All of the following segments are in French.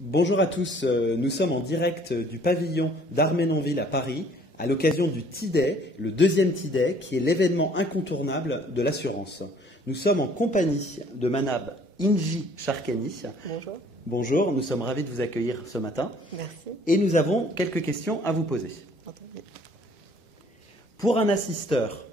Bonjour à tous, nous sommes en direct du pavillon d'Armenonville à Paris à l'occasion du T-Day, le deuxième T-Day qui est l'événement incontournable de l'assurance. Nous sommes en compagnie de Madame Ingi Sharkani. Bonjour. Bonjour, nous sommes ravis de vous accueillir ce matin. Merci. Et nous avons quelques questions à vous poser. Entendu. Pour un assisteur,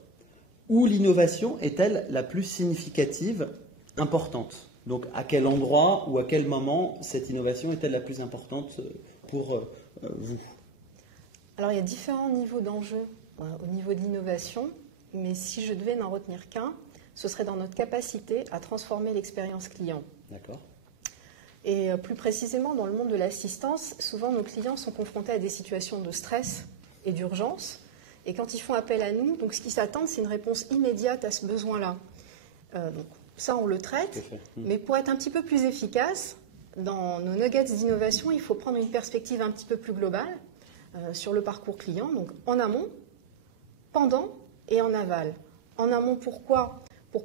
où l'innovation est-elle la plus significative, importante? Donc à quel endroit ou à quel moment cette innovation est-elle la plus importante pour vous? Alors il y a différents niveaux d'enjeux au niveau de l'innovation, mais si je devais n'en retenir qu'un, ce serait dans notre capacité à transformer l'expérience client. D'accord. Et plus précisément, dans le monde de l'assistance, souvent nos clients sont confrontés à des situations de stress et d'urgence. Et quand ils font appel à nous, donc ce qu'ils s'attendent, c'est une réponse immédiate à ce besoin-là. Donc ça, on le traite. Mais pour être un petit peu plus efficace, dans nos nuggets d'innovation, il faut prendre une perspective un petit peu plus globale sur le parcours client. Donc en amont, pendant et en aval. En amont, pourquoi?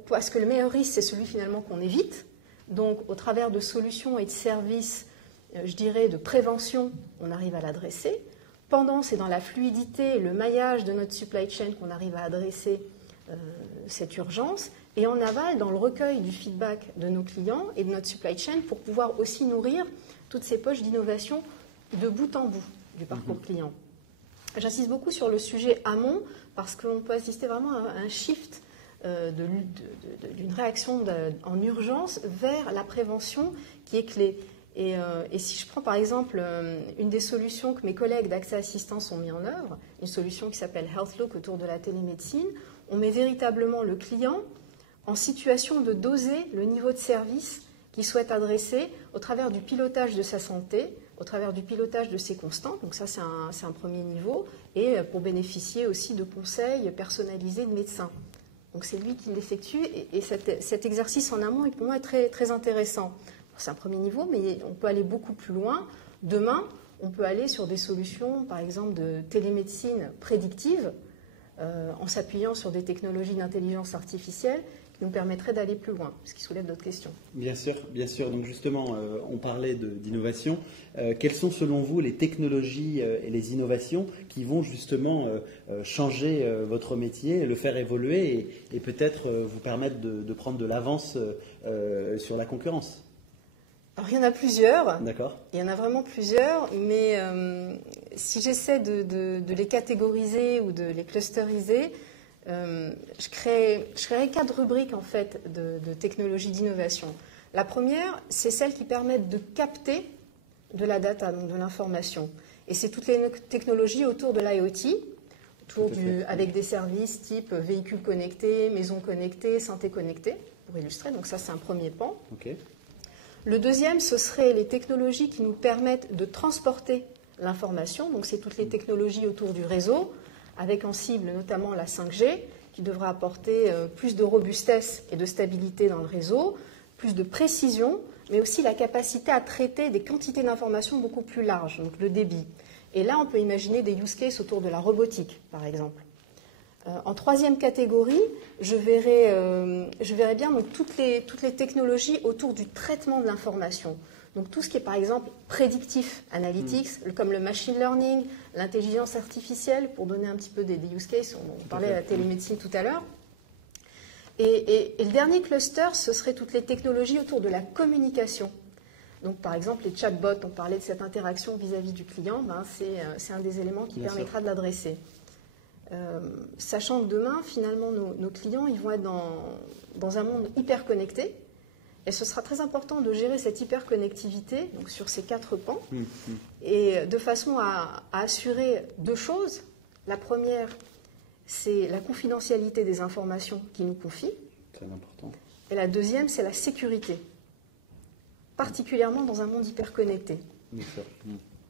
Parce que le meilleur risque, c'est celui finalement qu'on évite. Donc, au travers de solutions et de services, je dirais, de prévention, on arrive à l'adresser. Pendant, c'est dans la fluidité et le maillage de notre supply chain qu'on arrive à adresser cette urgence. Et en aval, dans le recueil du feedback de nos clients et de notre supply chain pour pouvoir aussi nourrir toutes ces poches d'innovation de bout en bout du parcours client. J'insiste beaucoup sur le sujet amont parce qu'on peut assister vraiment à un shift d'une réaction en urgence vers la prévention qui est clé. Et si je prends par exemple une des solutions que mes collègues d'Accès Assistance ont mis en œuvre, une solution qui s'appelle HealthLook autour de la télémédecine, on met véritablement le client en situation de doser le niveau de service qu'il souhaite adresser au travers du pilotage de sa santé, au travers du pilotage de ses constants. Donc ça, c'est un premier niveau, et pour bénéficier aussi de conseils personnalisés de médecins. Donc c'est lui qui l'effectue, et cet exercice en amont est pour moi très, très intéressant. C'est un premier niveau, mais on peut aller beaucoup plus loin. Demain, on peut aller sur des solutions, par exemple, de télémédecine prédictive, en s'appuyant sur des technologies d'intelligence artificielle qui nous permettraient d'aller plus loin, ce qui soulève d'autres questions. Bien sûr, bien sûr. Donc justement, on parlait d'innovation. Quelles sont selon vous les technologies et les innovations qui vont justement changer votre métier, le faire évoluer et peut-être vous permettre de prendre de l'avance sur la concurrence? Alors, il y en a plusieurs. D'accord. Il y en a vraiment plusieurs, mais si j'essaie de les catégoriser ou de les clusteriser, je créerai 4 rubriques en fait de technologies d'innovation. La première, c'est celles qui permettent de capter de la data, donc de l'information. Et c'est toutes les technologies autour de l'IoT, avec des services type véhicules connectés, maisons connectées, santé connectée, pour illustrer. Donc ça, c'est un premier pan. Okay. Le deuxième, ce serait les technologies qui nous permettent de transporter l'information. Donc c'est toutes les technologies autour du réseau, avec en cible notamment la 5G, qui devra apporter plus de robustesse et de stabilité dans le réseau, plus de précision, mais aussi la capacité à traiter des quantités d'informations beaucoup plus larges, donc le débit. Et là, on peut imaginer des use cases autour de la robotique, par exemple. En troisième catégorie, je verrais bien donc, toutes les technologies autour du traitement de l'information. Donc tout ce qui est par exemple prédictif, analytics, comme le machine learning, l'intelligence artificielle, pour donner un petit peu des use cases, on parlait de la télémédecine tout à l'heure. Et le dernier cluster, ce serait toutes les technologies autour de la communication. Donc par exemple les chatbots, on parlait de cette interaction vis-à-vis du client, c'est un des éléments qui permettra de l'adresser. Sachant que demain, finalement, nos clients ils vont être dans un monde hyper connecté. Et ce sera très important de gérer cette hyperconnectivité donc sur ces 4 pans, et de façon à assurer 2 choses. La première, c'est la confidentialité des informations qu'ils nous confient. Très important. Et la deuxième, c'est la sécurité, particulièrement dans un monde hyperconnecté.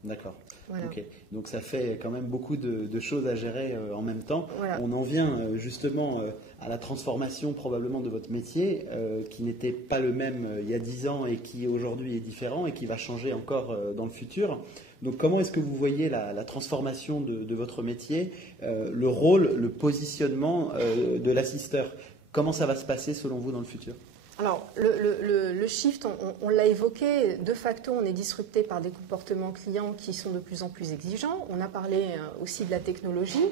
D'accord. Voilà. Okay. Donc ça fait quand même beaucoup de choses à gérer en même temps. Voilà. On en vient justement à la transformation probablement de votre métier qui n'était pas le même il y a 10 ans et qui aujourd'hui est différent et qui va changer encore dans le futur. Donc comment est-ce que vous voyez la transformation de votre métier, le rôle, le positionnement de l'assisteur? Comment ça va se passer selon vous dans le futur? Alors, le shift, on l'a évoqué, de facto, on est disrupté par des comportements clients qui sont de plus en plus exigeants. On a parlé aussi de la technologie,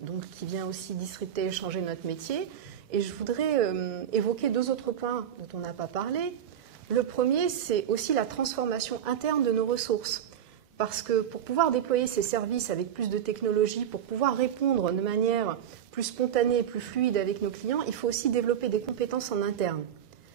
donc qui vient aussi disrupter et changer notre métier. Et je voudrais évoquer 2 autres points dont on n'a pas parlé. Le premier, c'est aussi la transformation interne de nos ressources. Parce que pour pouvoir déployer ces services avec plus de technologie, pour pouvoir répondre de manière plus spontanée et plus fluide avec nos clients, il faut aussi développer des compétences en interne.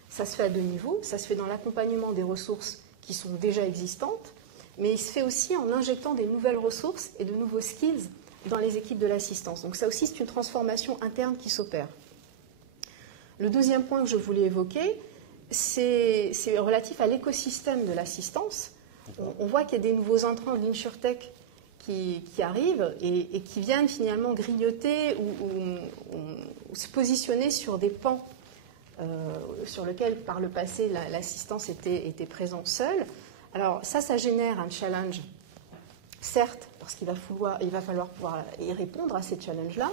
Ça se fait à 2 niveaux. Ça se fait dans l'accompagnement des ressources qui sont déjà existantes, mais il se fait aussi en injectant des nouvelles ressources et de nouveaux skills dans les équipes de l'assistance. Donc ça aussi, c'est une transformation interne qui s'opère. Le deuxième point que je voulais évoquer, c'est relatif à l'écosystème de l'assistance. On voit qu'il y a des nouveaux entrants de l'InsurTech qui arrivent et qui viennent finalement grignoter ou se positionner sur des pans sur lesquels, par le passé, l'assistance était présente seule. Alors ça génère un challenge, certes, parce qu'il va falloir pouvoir y répondre à ces challenges-là,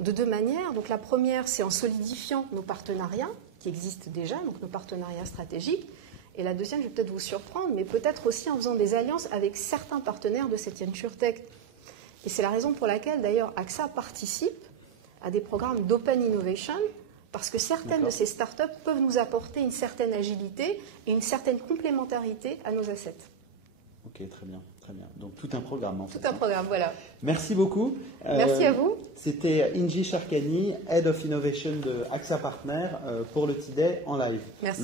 de 2 manières. Donc la première, c'est en solidifiant nos partenariats qui existent déjà, donc nos partenariats stratégiques. Et la deuxième, je vais peut-être vous surprendre, mais peut-être aussi en faisant des alliances avec certains partenaires de cette InsurTech. Et c'est la raison pour laquelle, d'ailleurs, AXA participe à des programmes d'open innovation, parce que certaines de ces startups peuvent nous apporter une certaine agilité et une certaine complémentarité à nos assets. Ok, très bien. Très bien. Donc tout un programme en fait. Tout un programme, voilà. Merci beaucoup. Merci à vous. C'était Inji Sharkani, Head of Innovation de AXA Partner pour le Today en live. Merci.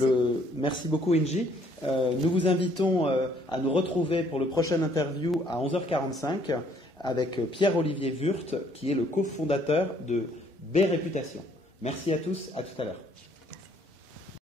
Merci beaucoup Inji. Nous vous invitons à nous retrouver pour le prochain interview à 11h45 avec Pierre-Olivier Wurth qui est le cofondateur de B Réputation. Merci à tous, à tout à l'heure.